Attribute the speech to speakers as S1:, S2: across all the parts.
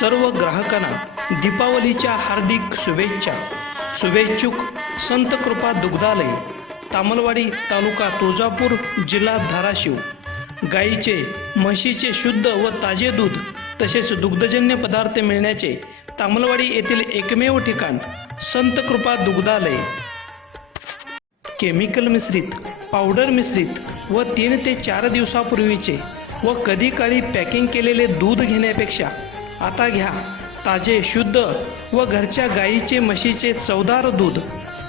S1: सर्व ग्राहकांना दीपावलीच्या हार्दिक शुभेच्छा. शुभेच्छुक संत कृपा दुग्धालय तामलवाडी तालुका तुळजापूर जिल्हा धाराशिव. गाईचे म्हशीचे शुद्ध व ताजे दूध तसेच दुग्धजन्य पदार्थ मिळण्याचे तामलवाडी येथील एकमेव ठिकाण संत कृपा दुग्धालय. केमिकल मिश्रित पावडर मिश्रित व तीन ते चार दिवसापूर्वीचे व कधी काळी पॅकिंग केलेले दूध घेण्यापेक्षा आता घ्या. ताजे शुद्ध व घरच्या गाईचे म्हशीचे चवदार दूध.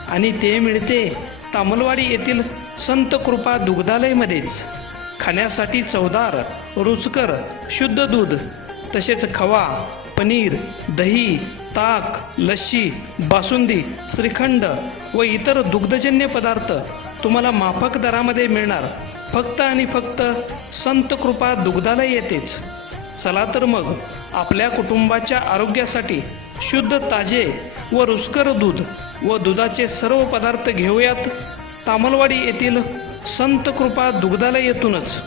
S1: आणि ते मिळते तामलवाडी येथील संत कृपा दुग्धालयमध्येच. खाण्यासाठी चवदार रुचकर शुद्ध दूध. तसेच खवा पनीर दही ताक लस्सी बासुंदी श्रीखंड व इतर दुग्धजन्य पदार्थ तुम्हाला माफक दरामध्ये मिळणार. फक्त आणि फक्त संत कृपा दुग्धालय येतेच चला तर मग आपल्या कुटुंबाच्या आरोग्यासाठी शुद्ध ताजे व रुचकर दूध व दुधाचे सर्व पदार्थ घेऊयात. तामलवाडी येथील संत कृपा दुग्धालय येथूनच.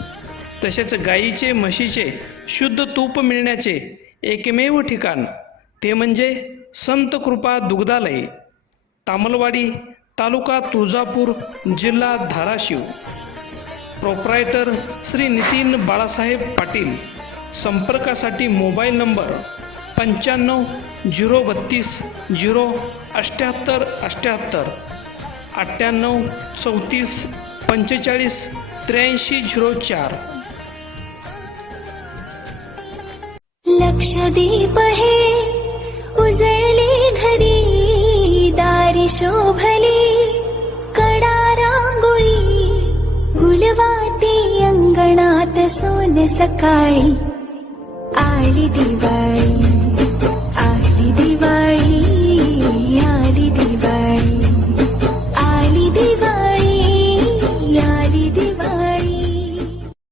S1: तसेच गाईचे म्हशीचे शुद्ध तूप मिळण्याचे एकमेव ठिकाण ते म्हणजे संत कृपा दुग्धालय. तामलवाडी तालुका तुळजापूर जिल्हा धाराशिव. प्रोप्रायटर श्री नितीन बाळासाहेब पाटील. संपर्कासाठी मोबाईल नंबर पंच्याण्णव झिरो बत्तीस झिरो अठ्ठ्याहत्तर अठ्ठ्याहत्तर अठ्ठ्याण्णव चौतीस पंचेचाळीस त्र्याऐंशी झिरो चार.
S2: लक्षदीप हे उजळले घरी दारी शोभली कडा रांगोळी गुलवाती अंगणात सोन सकाळी. आली दिवाळी आली दिवाळी